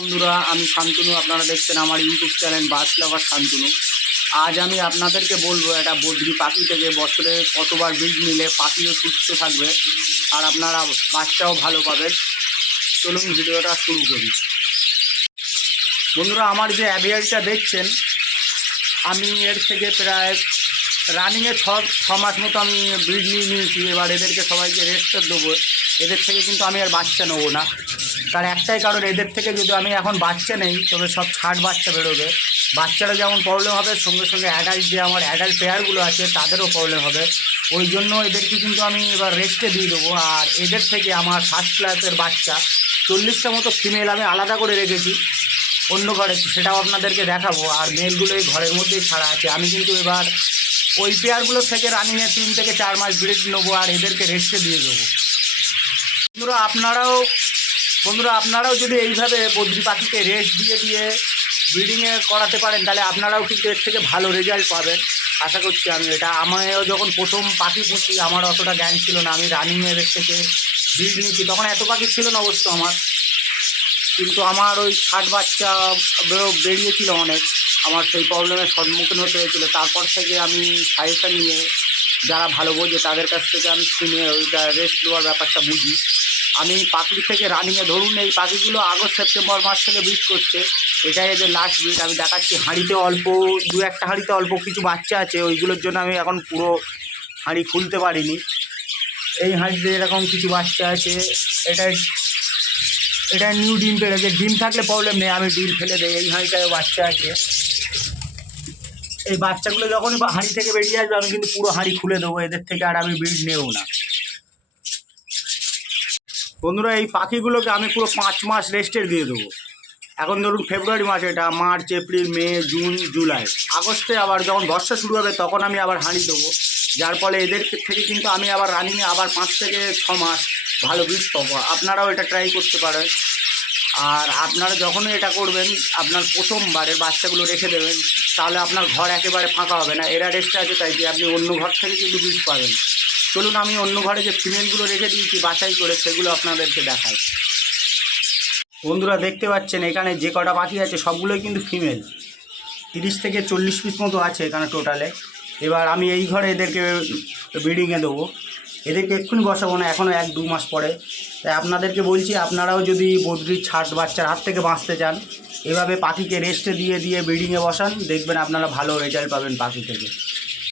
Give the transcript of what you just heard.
বন্ধুরা, আমি শান্তনু, আপনারা দেখছেন আমার YouTube channel bus lover Shantanu. আজ আমি আপনাদেরকে বলব, একটা বদ্রি পাখি থেকে বছরে কতবার বীজ নিলে পাখিও সুস্থ থাকবে আর আপনারা বাচ্চাও ভালো পাবেন। চলুন ভিডিওটা শুরু করি। বন্ধুরা, আমার যে অ্যাভিয়ারিটা দেখছেন, আমি এর থেকে প্রায় রানিংয়ে ছ ছ মাস মতো আমি ব্রিড নিয়ে নিয়েছি। এবার এদেরকে সবাইকে রেস্টের দেবো। এদের থেকে কিন্তু আমি আর বাচ্চা নেব না। তার একটাই কারণ, এদের থেকে যদি আমি এখন বাচ্চা নেই, তবে সব ছাট বাচ্চা বেরোবে। বাচ্চারা যেমন প্রবলেম হবে, সঙ্গে সঙ্গে অ্যাডাল্ট যে আমার অ্যাডাল্ট পেয়ারগুলো আছে, তাদেরও প্রবলেম হবে। ওই জন্য এদেরকে কিন্তু আমি এবার রেস্টে দিয়ে দেবো। আর এদের থেকে আমার ফার্স্ট ক্লাসের বাচ্চা, চল্লিশটা মতো ফিমেল আমি আলাদা করে রেখেছি। অন্য ঘরে, সেটাও আপনাদেরকে দেখাবো। আর মেলগুলো এই ঘরের মধ্যেই ছাড়া আছে। আমি কিন্তু এবার ওই পেয়ারগুলো থেকে রানিংয়ে তিন থেকে চার মাস ব্রিড নেব আর এদেরকে রেস্টে দিয়ে দেবো। বন্ধুরা, আপনারাও বন্ধুরা, আপনারাও যদি এইভাবে বদ্রি পাখিকে রেস্ট দিয়ে দিয়ে ব্রিডিংয়ে করাতে পারেন, তাহলে আপনারাও কিন্তু এর থেকে ভালো রেজাল্ট পাবেন। আশা করছি আমি এটা। আমিও যখন প্রথম পাখি পুষি, আমার অতটা জ্ঞান ছিল না। আমি রানিংয়ের থেকে ব্রিড নিয়েছি। তখন এত পাখি ছিল না অবশ্য আমার। কিন্তু আমার ওই ষাট বাচ্চা বেরো- বেরিয়েছিল অনেক। আমার সেই প্রবলেমের সম্মুখীন হতে হয়েছিল। তারপর থেকে আমি সাজেশন নিয়ে, যারা ভালো বোঝে তাদের কাছ থেকে আমি শুনে ওইটা রেস্ট দেওয়ার ব্যাপারটা বুঝি। আমি পাখি থেকে রানিংয়ে ধরুন, এই পাখিগুলো আগস্ট, সেপ্টেম্বর মাস থেকে ব্রিড করছে। এটাই এদের লাস্ট ব্রিড আমি দেখাচ্ছি হাঁড়িতে অল্প, দু একটা হাঁড়িতে অল্প কিছু বাচ্চা আছে, ওইগুলোর জন্য আমি এখন পুরো হাঁড়ি খুলতে পারিনি। এই হাঁড়িতে এরকম কিছু বাচ্চা আছে। এটা এটা নিউ ডিম পেড়েছে। ডিম থাকলে প্রবলেম নেই, আমি ডিম ফেলে দেই। এই হাঁড়িটায় বাচ্চা আছে। এই বাচ্চাগুলো যখনই হাঁড়ি থেকে বেরিয়ে আসবে, আমি কিন্তু পুরো হাঁড়ি খুলে দেবো। এদের থেকে আর আমি ব্রিড নেব না। বন্ধুরা, এই পাখিগুলোকে আমি পুরো পাঁচ মাস রেস্টের দিয়ে দেবো। এখন ধরুন ফেব্রুয়ারি মাস, এটা March April May June July আগস্টে আবার যখন বর্ষা শুরু হবে, তখন আমি আবার হাঁড়ি দেবো। যার ফলে এদের থেকে কিন্তু আমি আবার রানিংয়ে আবার পাঁচ থেকে ছ মাস ভালো বীজ পাবো। আপনারাও এটা ট্রাই করতে পারেন। আর আপনারা যখনই এটা করবেন, আপনার প্রথমবারের বাচ্চাগুলো রেখে দেবেন, তাহলে আপনার ঘর একেবারে ফাঁকা হবে না। এরা রেস্টে আছে, তাই যে আপনি অন্য ঘর থেকে কিন্তু বীজ পাবেন। চলুন আমি অন্য ঘরে যে ফিমেলগুলো রেখে দিয়েছি, বাছাই করে সেগুলো আপনাদেরকে দেখাই। বন্ধুরা দেখতে পাচ্ছেন, এখানে যে কটা পাখি আছে, সবগুলোই কিন্তু ফিমেল। তিরিশ থেকে চল্লিশ পিস মতো আছে এখানে টোটালে। এবার আমি এই ঘরে এদেরকে ব্রিডিংয়ে দেবো। এদেরকে এক্ষুনি বসাবো না এখনও এক দু মাস পরে। তাই আপনাদেরকে বলছি, আপনারাও যদি বদ্রির ছাট বাচ্চার হাত থেকে বাঁচতে চান, এভাবে পাখিকে রেস্টে দিয়ে দিয়ে ব্রিডিংয়ে বসান, দেখবেন আপনারা ভালো রেজাল্ট পাবেন পাখি থেকে।